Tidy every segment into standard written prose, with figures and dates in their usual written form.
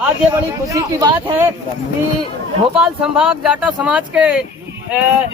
आज ये बड़ी खुशी की बात है कि भोपाल संभाग जाटव समाज के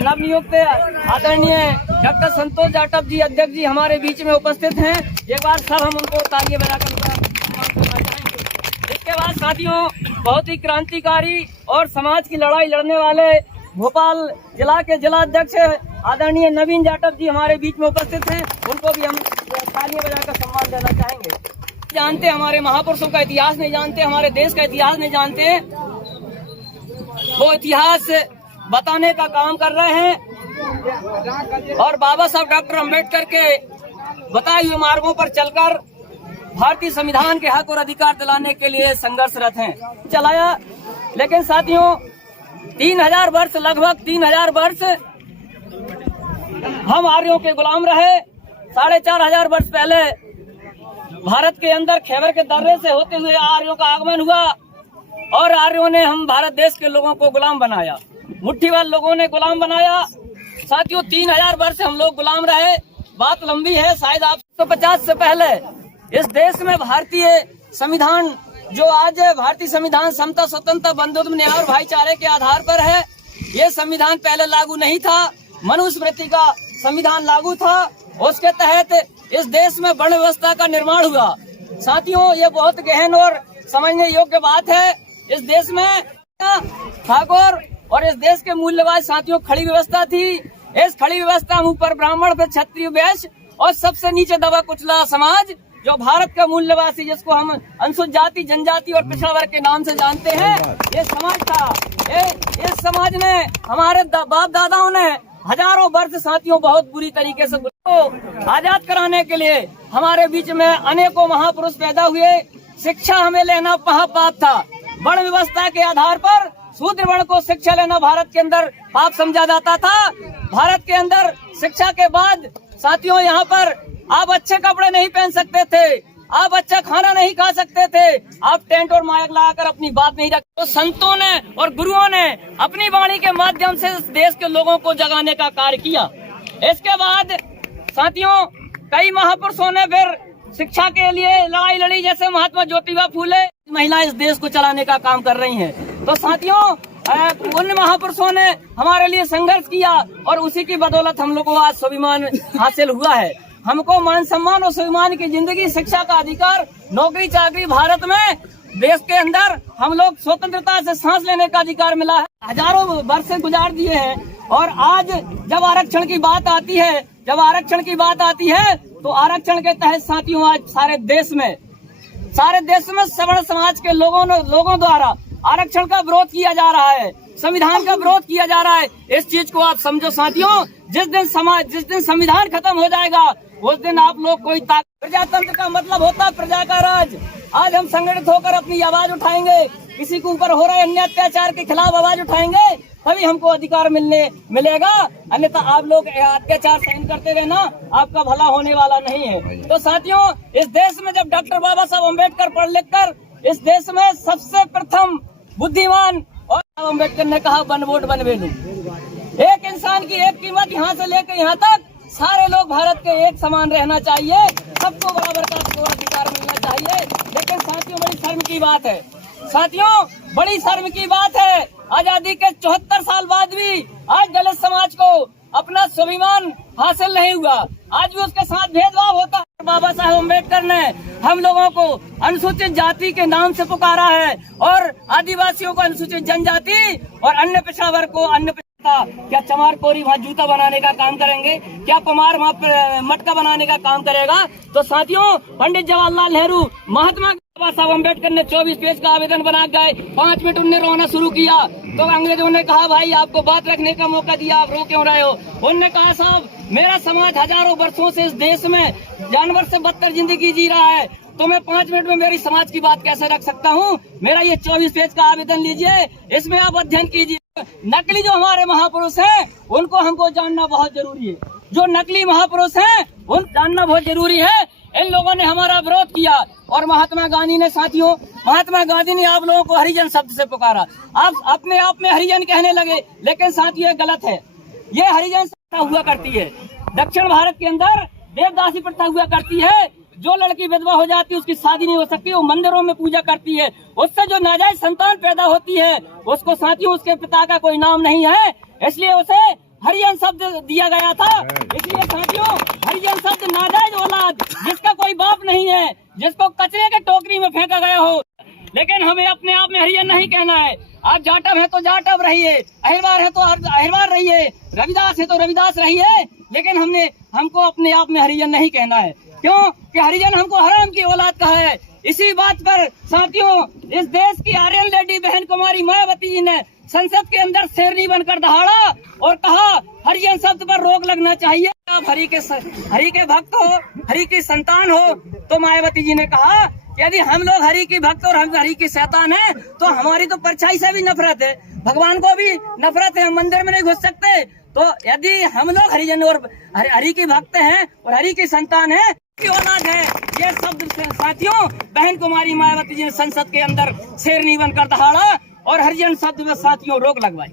नवनियुक्त आदरणीय डॉक्टर संतोष जाटव जी अध्यक्ष जी हमारे बीच में उपस्थित हैं। एक बार सब हम उनको तालियां बजाकर उनका सम्मान करना चाहेंगे। इसके बाद साथियों, बहुत ही क्रांतिकारी और समाज की लड़ाई लड़ने वाले भोपाल जिला के जिला अध्यक्ष आदरणीय नवीन जाटव जी हमारे बीच में उपस्थित हैं। उनको भी हम तालियां बजाकर सम्मान देना चाहेंगे। जानते हमारे महापुरुषों का इतिहास नहीं जानते, हमारे देश का इतिहास नहीं जानते, वो इतिहास बताने का काम कर रहे हैं और बाबा साहब डॉक्टर अम्बेडकर के बताए हुए मार्गों पर चलकर भारतीय संविधान के हक और अधिकार दिलाने के लिए संघर्षरत हैं। चलाया, लेकिन साथियों 3000 वर्ष, लगभग 3000 वर्ष हम आर्यों के गुलाम रहे। 4500 वर्ष पहले भारत के अंदर खैबर के दर्रे से होते हुए आर्यों का आगमन हुआ और आर्यों ने हम भारत देश के लोगों को गुलाम बनाया, मुट्ठीभर लोगों ने गुलाम बनाया। साथियों 3000 वर्ष हम लोग गुलाम रहे। बात लंबी है, शायद 850 से पहले इस देश में भारतीय संविधान, जो आज भारतीय संविधान समता, स्वतंत्रता, बंधुत्व, न्याय और भाईचारे के आधार पर है, ये संविधान पहले लागू नहीं था। मनुस्मृति का संविधान लागू था, उसके तहत इस देश में वर्ण व्यवस्था का निर्माण हुआ। साथियों ये बहुत गहन और समझने योग्य बात है। इस देश में ठाकुर और इस देश के मूल्यवाद साथियों खड़ी व्यवस्था थी। इस खड़ी व्यवस्था में ऊपर ब्राह्मण, फिर क्षत्रिय, वैश्य और सबसे नीचे दबा कुचला समाज, जो भारत का मूल्यवासी, जिसको हम अनुसूचित जाति, जनजाति और पिछड़ा वर्ग के नाम से जानते हैं, ये समाज था। इस समाज ने, हमारे बाप दादाओं ने हजारों वर्ष साथियों बहुत बुरी तरीके से आजाद कराने के लिए हमारे बीच में अनेकों महापुरुष पैदा हुए। शिक्षा हमें लेना महापाप था। वर्ण व्यवस्था के आधार पर शूद्र वर्ण को शिक्षा लेना भारत के अंदर पाप समझा जाता था। भारत के अंदर शिक्षा के बाद साथियों यहाँ पर आप अच्छे कपड़े नहीं पहन सकते थे, आप अच्छा खाना नहीं खा सकते थे, आप टेंट और माइक लगाकर अपनी बात नहीं रखते। तो संतों ने और गुरुओं ने अपनी वाणी के माध्यम से देश के लोगों को जगाने का कार्य किया। इसके बाद साथियों कई महापुरुषों ने फिर शिक्षा के लिए लड़ाई लड़ी, जैसे महात्मा ज्योतिबा फूले। महिलाएं इस देश को चलाने का काम कर रही हैं। तो साथियों उन महापुरुषों ने हमारे लिए संघर्ष किया और उसी की बदौलत हम लोगों को आज स्वाभिमान हासिल हुआ है। हमको मान सम्मान और स्वाभिमान की जिंदगी, शिक्षा का अधिकार, नौकरी चाकरी, भारत में देश के अंदर हम लोग स्वतंत्रता से सांस लेने का अधिकार मिला है। हजारों वर्ष गुजार दिए हैं और आज जब आरक्षण की बात आती है, तो आरक्षण के तहत साथियों आज सारे देश में सवर्ण समाज के लोगों द्वारा आरक्षण का विरोध किया जा रहा है, संविधान का विरोध किया जा रहा है। इस चीज को आप समझो साथियों, जिस दिन संविधान खत्म हो जाएगा उस दिन आप लोग कोई प्रजातंत्र का मतलब होता है प्रजा का राज। आज हम संगठित होकर अपनी आवाज उठाएंगे, किसी के ऊपर हो रहे अन्य अत्याचार के खिलाफ आवाज उठाएंगे, तभी हमको अधिकार मिलेगा। अन्यथा आप लोग अत्याचार सहन करते रहना, आपका भला होने वाला नहीं है। तो साथियों इस देश में जब डॉक्टर बाबा साहब अम्बेडकर पढ़ लिख कर इस देश में सबसे प्रथम बुद्धिमान और अम्बेडकर ने कहा वन वोट वन वैल्यू, एक इंसान की एक कीमत, यहाँ से लेकर यहाँ तक सारे लोग भारत के एक समान रहना चाहिए, सबको बराबर का अधिकार मिलना चाहिए। लेकिन साथियों बड़ी शर्म की बात है, आजादी के 74 साल बाद भी आज दलित समाज को अपना स्वाभिमान हासिल नहीं हुआ, आज भी उसके साथ भेदभाव होता है। बाबा साहब अम्बेडकर ने हम लोगों को अनुसूचित जाति के नाम से पुकारा है और आदिवासियों को अनुसूचित जनजाति और अन्य पिछड़ा वर्ग को अन्य क्या चमार कोरी वहाँ जूता बनाने का काम करेंगे, क्या कुमार वहाँ मटका बनाने का काम करेगा। तो साथियों पंडित जवाहरलाल नेहरू, महात्मा बाबा साहब अम्बेडकर ने 24 पेज का आवेदन बना गए। 5 मिनट उन्होंने रोना शुरू किया तो अंग्रेजों ने कहा भाई आपको बात रखने का मौका दिया, आप रो क्यों रहे हो। उन्होंने कहा साहब मेरा समाज हजारों वर्षों से इस देश में जानवर से बदतर जिंदगी जी रहा है, तो मैं 5 मिनट में मेरी समाज की बात कैसे रख सकता हूँ। मेरा ये 24 पेज का आवेदन लीजिए, इसमें आप अध्ययन कीजिए। नकली जो हमारे महापुरुष हैं उनको हमको जानना बहुत जरूरी है, जो नकली महापुरुष हैं उन जानना बहुत जरूरी है। इन लोगों ने हमारा विरोध किया और महात्मा गांधी ने आप लोगों को हरिजन शब्द से पुकारा। आप अपने आप में हरिजन कहने लगे, लेकिन साथियों ये गलत है। ये हरिजन प्रथा हुआ करती है, दक्षिण भारत के अंदर देवदासी प्रथा हुआ करती है। जो लड़की विधवा हो जाती है उसकी शादी नहीं हो सकती, वो मंदिरों में पूजा करती है, उससे जो नाजायज संतान पैदा होती है उसको साथियों उसके पिता का कोई नाम नहीं है, इसलिए उसे हरिजन शब्द दिया गया था। इसलिए साथियों हरिजन शब्द नाजायज औलाद जिसका कोई बाप नहीं है, जिसको कचरे के टोकरी में फेंका गया हो, लेकिन हमें अपने आप में हरिजन नहीं कहना है। आप जाटव है तो जाटव रहिए, अहिरवार है तो अहिरवार रहिए, रविदास है तो रविदास रहिए, लेकिन हमको अपने आप में हरिजन नहीं कहना है। क्यों कि हरिजन हमको हराम की औलाद कहा है। इसी बात पर साथियों इस देश की आर्यन लेडी बहन कुमारी मायावती जी ने संसद के अंदर शेरनी बनकर दहाड़ा और कहा हरिजन शब्द पर रोक लगना चाहिए। आप हरि के भक्त हो, हरि की संतान हो, तो मायावती जी ने कहा यदि हम लोग हरि की भक्त और हम हरि की शैतान है तो हमारी तो परछाई से भी नफरत है, भगवान को भी नफरत है, हम मंदिर में नहीं घुस सकते। तो यदि हम लोग हरिजन और हरि के भक्त हैं और हरि की संतान है की औलाद है, ये शब्द साथियों बहन कुमारी मायावती जी ने संसद के अंदर शेरनी बनकर दहाड़ा और हरिजन शब्द में साथियों रोक लगवाई,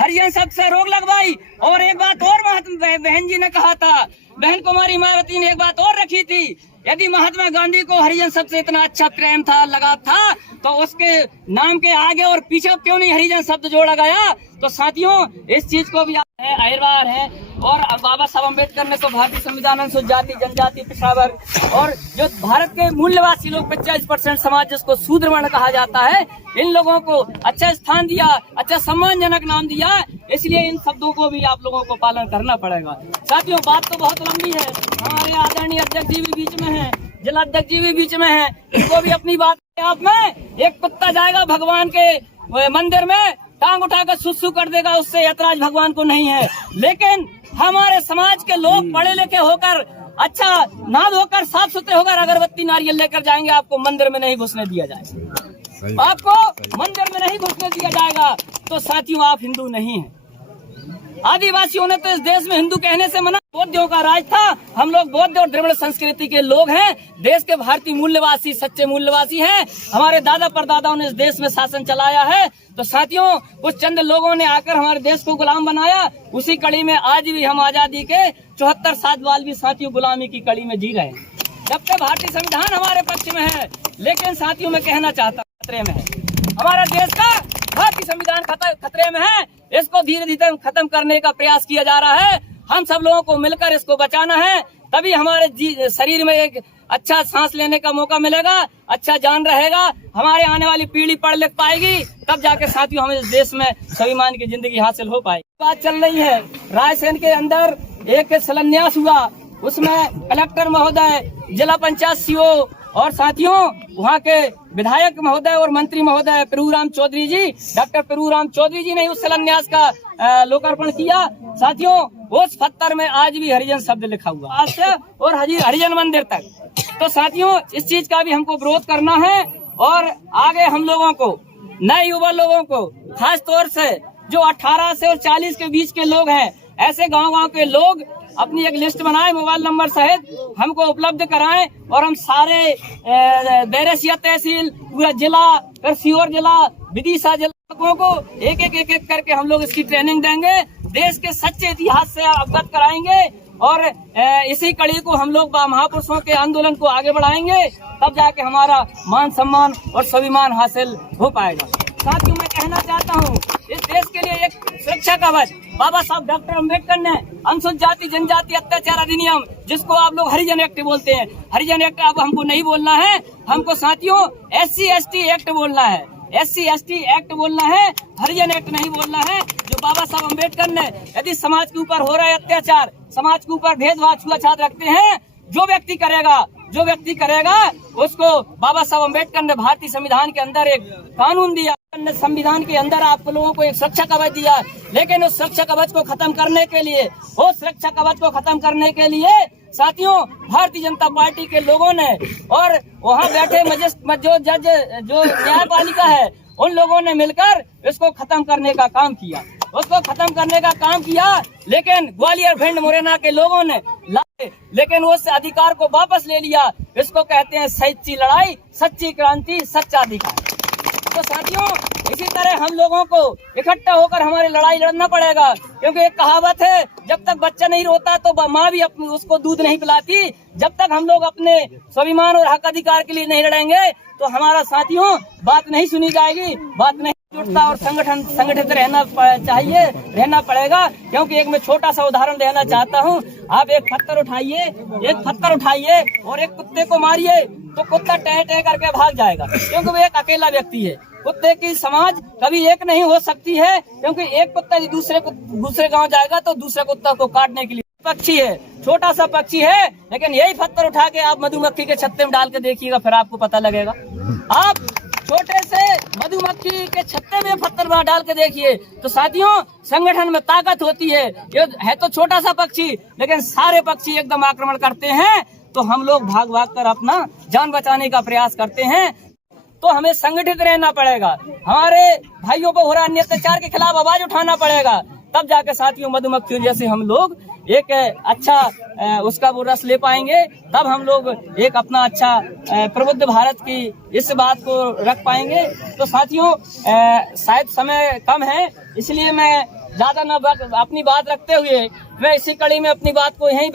हरिजन शब्द से रोक लगवाई। और एक बात और बहन जी ने कहा था, बहन कुमारी मायावती ने एक बात और रखी थी, यदि महात्मा गांधी को हरिजन शब्द से इतना अच्छा प्रेम था, लगाव था, तो उसके नाम के आगे और पीछे क्यों नहीं हरिजन शब्द जोड़ा गया। तो साथियों इस चीज को भी अहिरवार है और बाबा साहब अम्बेडकर ने तो भारतीय संविधान अनुसूचित जाति जनजाति पिछड़ा वर्ग और जो भारत के मूल्यवासी लोग 45% समाज जिसको शूद्र वर्ण कहा जाता है, इन लोगों को अच्छा स्थान दिया, अच्छा सम्मानजनक नाम दिया, इसलिए इन शब्दों को भी आप लोगों को पालन करना पड़ेगा। साथियों बात तो बहुत लंबी है, हमारे आदरणीय अध्यक्ष जी भी बीच में है, जिला अध्यक्ष जी भी बीच में है, इनको भी अपनी बात आप में एक कुत्ता जाएगा भगवान के मंदिर में टांग उठाकर सुसु कर देगा, उससे ऐतराज भगवान को नहीं है, लेकिन हमारे समाज के लोग पढ़े लिखे होकर अच्छा नहा धोकर साफ सुथरे होकर अगरबत्ती नारियल लेकर जाएंगे, आपको मंदिर में नहीं घुसने दिया जाएगा, आपको मंदिर में नहीं घुसने दिया जाएगा। तो साथियों आप हिंदू नहीं हैं। आदिवासियों ने तो इस देश में हिंदू कहने से मना, बौद्धों का राज था, हम लोग बौद्ध और द्रविड़ संस्कृति के लोग हैं, देश के भारतीय मूल्यवासी सच्चे मूल्यवासी हैं, हमारे दादा परदादाओं ने इस देश में शासन चलाया है। तो साथियों कुछ चंद लोगों ने आकर हमारे देश को गुलाम बनाया, उसी कड़ी में आज भी हम आजादी के 74 साल बाद भी साथियों गुलामी की कड़ी में जी रहे हैं। जब तक भारतीय संविधान हमारे पक्ष में है, लेकिन साथियों मैं कहना चाहता हूँ खतरे में है, हमारा देश का भारतीय संविधान खतरे में है, इसको धीरे धीरे खत्म करने का प्रयास किया जा रहा है। हम सब लोगों को मिलकर इसको बचाना है, तभी हमारे शरीर में एक अच्छा सांस लेने का मौका मिलेगा, अच्छा जान रहेगा, हमारे आने वाली पीढ़ी पढ़ लिख पाएगी, तब जाके साथियों हमें इस देश में स्वाभिमान की जिंदगी हासिल हो पाएगी। बात चल रही है रायसेन के अंदर एक शिलान्यास हुआ, उसमें कलेक्टर महोदय, जिला पंचायत सीओ और साथियों वहाँ के विधायक महोदय और मंत्री महोदय प्रभुराम चौधरी जी, डॉक्टर प्रभुराम चौधरी जी ने उस शिलान्यास का लोकार्पण किया। साथियों उस पत्थर में आज भी हरिजन शब्द लिखा हुआ आज से और हरिजन मंदिर तक। तो साथियों इस चीज का भी हमको विरोध करना है और आगे हम लोगों को, नए युवा लोगों को, खास तौर से जो 18 से और 40 के बीच के लोग हैं, ऐसे गांव के लोग अपनी एक लिस्ट बनाएं, मोबाइल नंबर सहित हमको उपलब्ध कराएं और हम सारे बैरसिया तहसील, पूरा जिला, फिर सीहोर जिला, विदिशा जिला को एक एक करके हम लोग इसकी ट्रेनिंग देंगे, देश के सच्चे इतिहास से अवगत कराएंगे और इसी कड़ी को हम लोग महापुरुषों के आंदोलन को आगे बढ़ाएंगे, तब जाके हमारा मान सम्मान और स्वाभिमान हासिल हो पाएगा। साथियों मैं कहना चाहता हूँ इस देश के लिए एक सुरक्षा कवच बाबा साहब डॉक्टर अम्बेडकर ने अनुसूचित जाति जनजाति अत्याचार अधिनियम, जिसको आप लोग हरिजन एक्ट बोलते हैं, हरिजन एक्ट अब हमको नहीं बोलना है, हमको साथियों SC/ST एक्ट बोलना है, SC/ST एक्ट बोलना है, हरिजन एक्ट नहीं बोलना है। जो बाबा साहब अम्बेडकर ने यदि समाज के ऊपर हो रहे अत्याचार, समाज के ऊपर भेदभाव छुआछूत रखते हैं, जो व्यक्ति करेगा उसको बाबा साहब अम्बेडकर ने भारतीय संविधान के अंदर एक कानून दिया, संविधान के अंदर आप लोगों को एक सुरक्षा कवच दिया, लेकिन उस सुरक्षा कवच को खत्म करने के लिए साथियों भारतीय जनता पार्टी के लोगों ने और वहाँ बैठे जो जज जो न्यायपालिका है उन लोगों ने मिलकर इसको खत्म करने का काम किया, लेकिन ग्वालियर भिंड मुरैना के लोगों ने लेकिन उस अधिकार को वापस ले लिया। इसको कहते हैं सच्ची लड़ाई, सच्ची क्रांति, सच्चा अधिकार। तो साथियों, इसी तरह हम लोगों को इकट्ठा होकर हमारी लड़ाई लड़ना पड़ेगा, क्योंकि एक कहावत है, जब तक बच्चा नहीं रोता तो माँ भी उसको दूध नहीं पिलाती। जब तक हम लोग अपने स्वाभिमान और हक अधिकार के लिए नहीं लड़ेंगे तो हमारा साथियों बात नहीं सुनी जाएगी, बात नहीं जुटता और संगठित रहना चाहिए, रहना पड़ेगा। क्योंकि एक मैं छोटा सा उदाहरण देना चाहता हूँ। आप एक पत्थर उठाइए और एक कुत्ते को मारिए तो कुत्ता टह टह करके भाग जाएगा, क्योंकि वो एक अकेला व्यक्ति है। कुत्ते की समाज कभी एक नहीं हो सकती है, क्योंकि एक कुत्ता दूसरे गांव जाएगा तो दूसरे कुत्ता को काटने के लिए। पक्षी है, छोटा सा पक्षी है, लेकिन यही पत्थर उठा के आप मधुमक्खी के छत्ते में डाल के देखिएगा, फिर आपको पता लगेगा। आप छोटे से मधुमक्खी के छत्ते में पत्थर डाल के देखिए तो साथियों संगठन में ताकत होती है। ये है तो छोटा सा पक्षी, लेकिन सारे पक्षी एकदम आक्रमण करते हैं तो हम लोग भाग भाग कर अपना जान बचाने का प्रयास करते हैं। तो हमें संगठित रहना पड़ेगा, हमारे भाइयों को हो रहा अन्य अत्याचार के खिलाफ आवाज उठाना पड़ेगा, तब जाके साथियों मधुमक्खियों जैसे हम लोग एक अच्छा उसका वो रस ले पाएंगे। तब हम लोग एक अपना अच्छा प्रबुद्ध भारत की इस बात को रख पाएंगे। तो साथियों शायद समय कम है, इसलिए मैं ज्यादा न अपनी बात रखते हुए मैं इसी कड़ी में अपनी बात को यहीं